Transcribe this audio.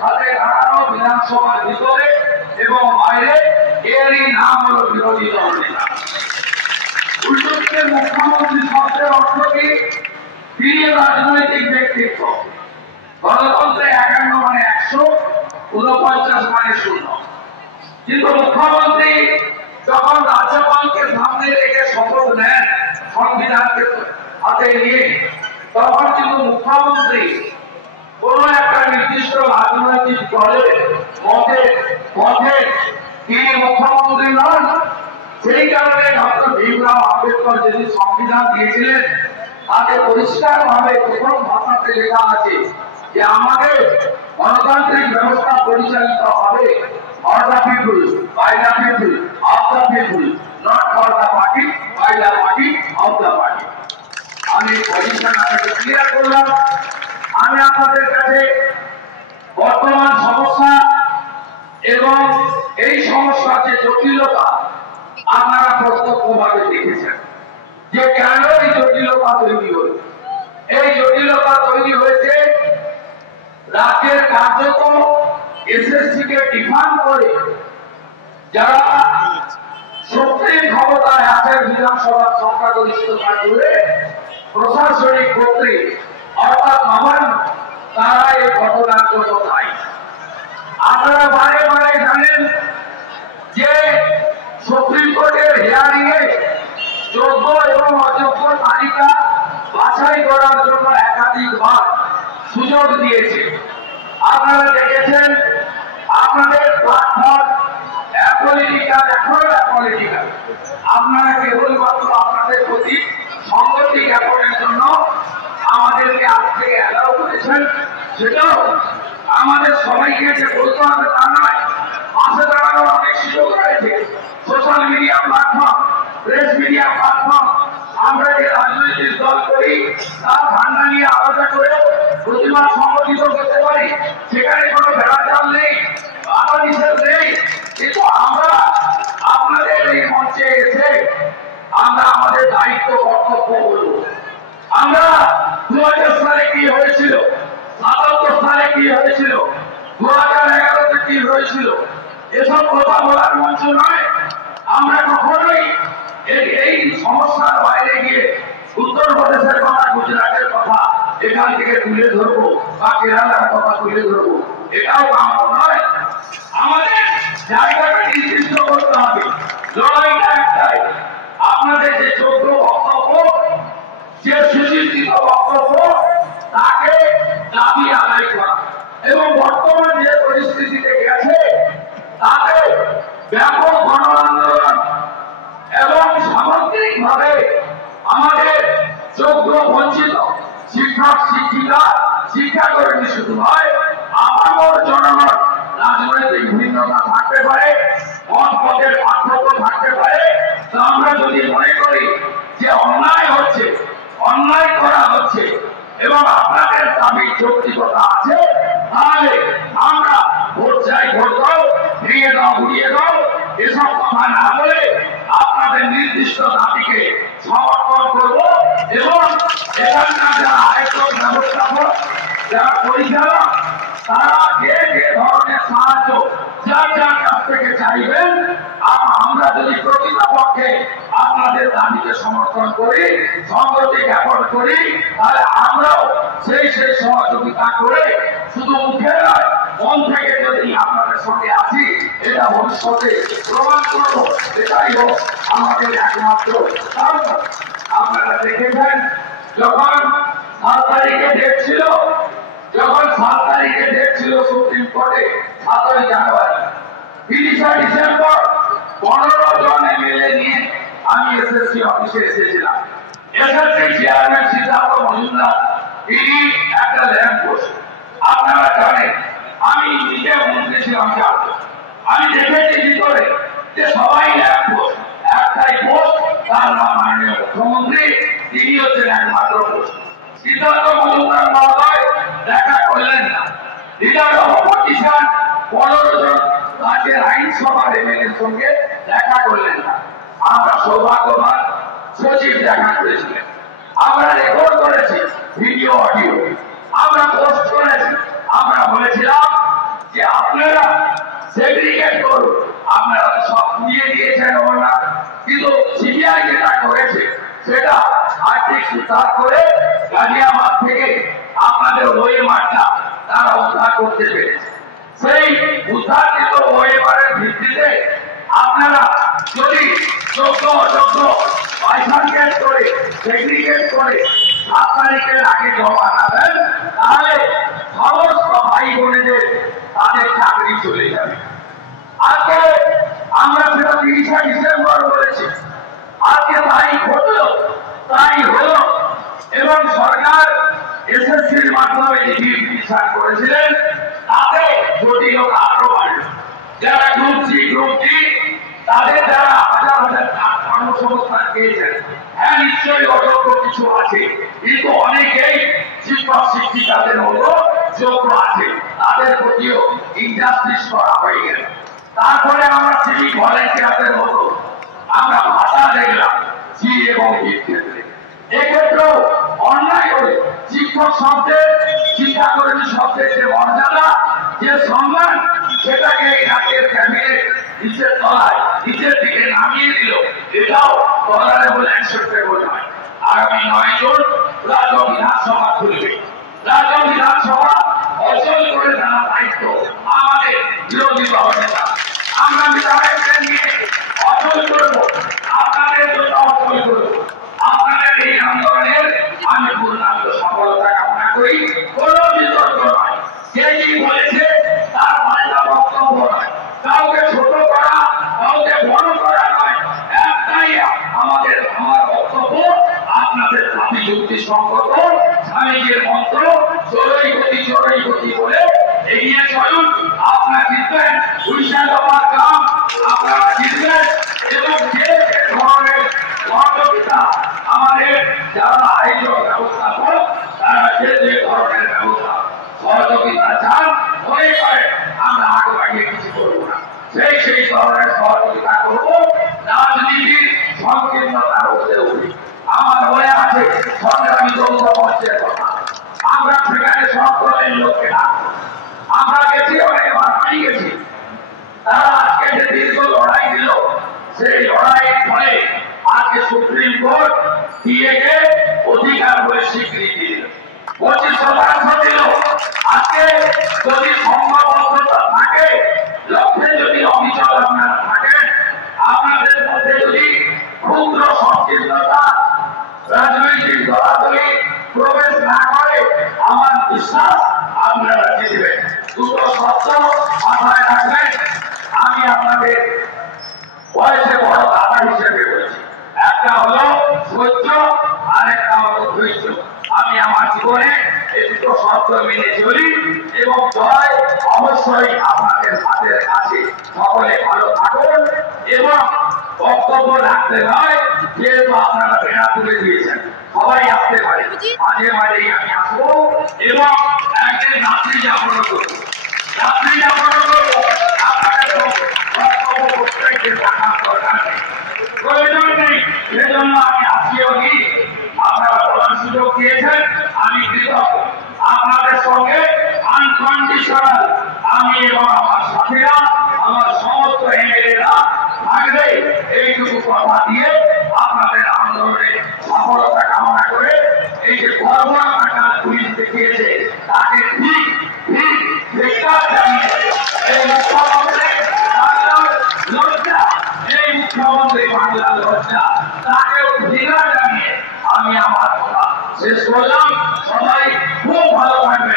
সাথে দাঁড়ানো বিধানসভার ভিতরে এবং বাইরে, এরই নাম হলো বিরোধী দল নেতা। উল্টোদিকে মুখ্যমন্ত্রী শব্দের অর্থ কি? তিনি রাজনৈতিক ব্যক্তিত্ব। গণতন্ত্রে 51 মানে 100, 49 মানে 0। কিন্তু মুখ্যমন্ত্রী যখন রাজ্যপালকে সামনে রেখে শপথ নেন সংবিধানকে হাতে নিয়ে, তখন কিন্তু মুখ্যমন্ত্রী কোন একটা নির্দিষ্ট রাজনৈতিক দলের পথে তিনি মুখ্যমন্ত্রী নন। সেই কারণে ডক্টর ভীমরাও আম্বেদকর যদি সংবিধান দিয়েছিলেন, তাতে পরিষ্কার ভাবে প্রথম ভাষাতে লেখা আছে যে আমাদের গণতান্ত্রিক ব্যবস্থা পরিচালিত হবে for the people, by the people, of the people, not for the party, by the party, of the party. আমি পজিশন আপনাকে ক্লিয়ার করলাম। আমি আপনাদের কাছে বর্তমান সমস্যা এবং এই সমস্যার যে জটিলতা আপনারা প্রত্যক্ষভাবে দেখেছেন যে কেন এই জটিলতা তৈরি হয়েছে। এই জটিলতা তৈরি হয়েছে রাজ্যের কার্যক্রম এসএসসিকে ডিফান্ড করে যারা সুপ্রিম ক্ষমতায় আছেন, বিধানসভার সংখ্যাগরিষ্ঠতা জুড়ে প্রশাসনিক কর্তৃক অর্থাৎ নবান্ন, তারা এই ঘটনার জন্য দায়ী। আপনারা বারে বারে জানেন যে সুপ্রিম কোর্টের হিয়ারিং এ যোগ্য এবং অযোগ্য তালিকা বাছাই করার জন্য একাধিকবার সুযোগ দিয়েছে। আপনারা দেখেছেন আপনাদের প্ল্যাটফর্ম অ্যাপলিটিক্যাল, এখনো অ্যাপলিটিক্যাল। আপনারা কেবলমাত্র আপনাদের প্রতি সংগতি জ্ঞাপনের জন্য আমাদেরকে আজ থেকে অ্যালাউ করেছেন। সেটাও আমাদের সবাইকে যে বলতে হবে তা নয়, পাশে দাঁড়ানোর অনেক সুযোগ রয়েছে। Social media platform, press media platform, আমরা যে রাজনৈতিক দল করি তার ঠান্ডা নিয়ে আলোচনা করে প্রতিবাদ সংগঠিত করতে পারি, সেখানে কোনো ভেড়াচাল নেই, বাধা নিষেধ নেই। কিন্তু আমরা আপনাদের এই মঞ্চে এসে আমরা আমাদের দায়িত্ব কর্তব্য বলব। আমরা 2000 সালে কি হয়েছিল, 77 সালে কি হয়েছিল, 2011-তে কি হয়েছিল, এসব কথা বলার মঞ্চ নয়। আমরা কখনোই এই সমস্যার বাইরে গিয়ে উত্তরপ্রদেশের কথা, গুজরাটের কথা এখান থেকে তুলে ধরবো বা কেরালার কথা তুলে ধরবো, এটাও কাম্য নয়। আমাদের জায়গাটা নির্দিষ্ট করতে হবে। লড়াইটা একটাই, আপনাদের যে যোগ্য বক্তব্য, যে সুচিন্তিত বক্তব্য, তাকে দাবি আদায় করা এবং বর্তমান যে পরিস্থিতিতে গেছে তাতে ব্যাপক গণ আন্দোলন এবং সামগ্রিকভাবে আমাদের যোগ্য বঞ্চিত শিক্ষক শিক্ষিকা শিক্ষাকর্মী শুধু নয়, আপামর জনগণ, রাজনৈতিক ভিন্নতা থাকতে পারে, মত পথের পার্থক্য থাকতে পারে। তা আমরা যদি মনে করি যে অন্যায় হচ্ছে, অন্যায় করা হচ্ছে এবং আপনাদের দাবির যৌক্তিকতা আছে, তাহলে আমরা ভোট চাই, ভোট দাও, ভেঙে দাও, ঘুরিয়ে দাও, এসব কথা না বলে আপনাদের নির্দিষ্ট দাবিকে সমর্থন করব এবং এখানকার যারা আয়োজক ব্যবস্থাপক, যারা পরিচালক, তারা যে যে ধরনের সাহায্য যার যার কাছ থেকে চাইবেন, আমরা যদি প্রকৃতপক্ষে আপনাদের দাবিকে সমর্থন করি, সংগতি জ্ঞাপন করি, তাহলে আমরাও সেই সহযোগিতা করে শুধু মুখে নয়, মন থেকে যদি আপনাদের সঙ্গে আছি, এটা ভবিষ্যতে প্রমাণ করবো। এটাই হোক আমাদের একমাত্র কারণ। আপনারা দেখেছেন যখন 7 তারিখে ডেট ছিল, সুপ্রিম কোর্টে 7ই জানুয়ারি, 30 ডিসেম্বর 15 জন এমএলএ নিয়ে আমি এসএসসি অফিসে এসেছিলাম। এসএসসি চেয়ারম্যান সিদ্ধার্থ মজুমদার, তিনি একটা ল্যাম্প পোস্ট, আপনারা জানেন আমি নিজে মন্ত্রী ছিলাম, আমি দেখেছি ভিতরে যে সবাই ল্যাম্প পোস্ট, একটাই পোস্ট, তার নাম মাননীয় মুখ্যমন্ত্রী, তিনি হচ্ছেন একমাত্র পোস্ট। সিদ্ধার্থ মজুমদার মহোদয় দেখা করলেন না। লিডার অফ অপোজিশন 15 জন রাজ্যের আইনসভার এমএলএর সঙ্গে দেখা করলেন না। আমরা সৌভাগ্যবান, সচিব দেখা করেছিলেন, আমরা রেকর্ড করেছি ভিডিও অডিও, আমরা পোস্ট করেছি। আমরা বলেছিলাম উদ্ধার করে গাজিয়াবাদ থেকে আপনাদের ওই মাঠটা তারা উদ্ধার করতে পেরেছে। সেই উদ্ধারকৃত ওয়েবারের ভিত্তিতে আপনারা যদি যোগ্য অযোগ্য বাইসার্কেট করে সেগ্রিগেট করে 7 তারিখের আগে জমা না দেন, তাহলে সমস্ত ভাই বোনেদের তাদের চাকরি চলে যাবে। আজকে আমরা সেটা 30শে ডিসেম্বর বলেছি, আজকে তাই ঘটল, তাই হলো। এবং সরকার এসএসসির মাধ্যমে রিভিশন করেছিলেন, তাতে জটিলতা আরো বাড়ল। যারা গ্রুপ সি গ্রুপ ডি তাদের যারা হাজার হাজার কর্মসংস্থান পেয়েছেন, হ্যাঁ নিশ্চয়ই অযোগ্য কিছু আছে, কিন্তু অনেকেই শিক্ষক শিক্ষিকাদের মতো যোগ্য আছে, তাদের প্রতিও ইনজাস্টিস করা হয়ে গেল। তারপরে আমরা সিভিক ভলেন্টিয়ারদের মতো আমরা ভাষা দেখলাম সি এবং ডির ক্ষেত্রে। এক্ষেত্রেও অন্যায় করে শিক্ষক শব্দের, শিক্ষাকর্মী শব্দের যে মর্যাদা, যে সম্মান, সেটাকে রাজ্যের ক্যাবিনেট নিচের তলায় নিচের দিকে নামিয়ে দিল। এটাও টলারেবল অ্যাকসেপ্টেবল নয়। আগামী 9 জুন রাজ্য বিধানসভা খুলবে। রাজ্য বিধানসভা অচল করে দেওয়ার দায়িত্ব আমাদের বিরোধী দলনেতা। আমরা বিধায়কদের নিয়ে অচল করবো, আপনাদের জন্য অচল করবো। আপনাদের এই আন্দোলনের আমি পূর্ণাঙ্গ সফলতা কামনা করি। কোন বিতর্ক নয়, কে কি বলেছে তার পাল্টা বক্তব্য নয়, কাউকে ছোট করা, কাউকে বড় করা নয়। একটাই আমার বক্তব্য, আপনাদের দাবি যুক্তি সংগত স্বামীজির মন্ত্র চড়ই গতি বলে এগিয়ে চলুন। আপনারা জিতবেন, উইশালবার কাম আপনারা জিতবেন। এবং যে ধরনের সহযোগিতা আমাদের যারা আয়োজক ব্যবস্থাপক তারা যে ধরনের ব্যবস্থা সহযোগিতা চান, মনে করে আমরা আগে বাড়িয়ে কিছু করবো না, সেই ধরনের সহযোগিতা করবো। রাজনীতির সংকীর্ণতার উপরে উঠি। আমার মনে আছে সংগ্রামী যৌথ মঞ্চের কথা, আমরা সেখানে সকলের লোককে ডাকবো। আমরা গেছি, অনেকবার হারিয়ে গেছি। তারা আজকে যে দীর্ঘ লড়াই দিল, সেই লড়াইয়ের ফলে আজকে সুপ্রিম কোর্ট ডিএকে অধিকার বলে স্বীকৃতি দিল, 25% দিল। আজকে যদি সম্ভাবনা থাকে, লক্ষ্যে যদি অবিচল আপনারা থাকেন, আপনাদের মধ্যে যদি ক্ষুদ্র সংকীর্ণতা রাজনৈতিক দলাদলি প্রবেশ না করে, আমার বিশ্বাস আপনারা জিতবেন। দুটো শব্দ মাথায় রাখবেন। আমি আপনাদের বয়সে বড় দাদা হিসেবে বলছি, একটা হলো সহ্য, আর একটা হলো ধৈর্য। আমি আমার জীবনে এই দুটো শব্দ মেনে চলি এবং জয় অবশ্যই আপনাদের হাতের কাছে। সকলে ভালো থাকুন এবং বক্তব্য রাখতে হয়, যেহেতু আপনারা বেড়া তুলে দিয়েছেন, সবাই আসতে পারে, মাঝে মাঝেই আমি আসবো এবং একদিন রাত্রি যাপন করবো। আপনাদের বক্তব্য প্রত্যেকের রাখার দরকার নেই, প্রয়োজন নেই। সেজন্য আমি আজকেও নি, আপনারা বলার সুযোগ দিয়েছেন, আমি কৃতজ্ঞ। আপনাদের সঙ্গে আনকন্ডিশনাল আমি এবং আমার সাথীরা, আমার সমস্ত এমএলএরা থাকবে, এইটুকু কথা দিয়ে আপনাদের আন্দোলনে সফলতা কামনা করে এই যে গর্বকাল পুলিশ দেখিয়েছে তাকে ঠিক জানিয়ে এই মুখ্যমন্ত্রী লজ্জা, এই মুখ্যমন্ত্রী বাংলার লজ্জা, তাকেও ঘৃণা জানিয়ে আমি আমার কথা শেষ করলাম। সবাই খুব ভালো থাকবে।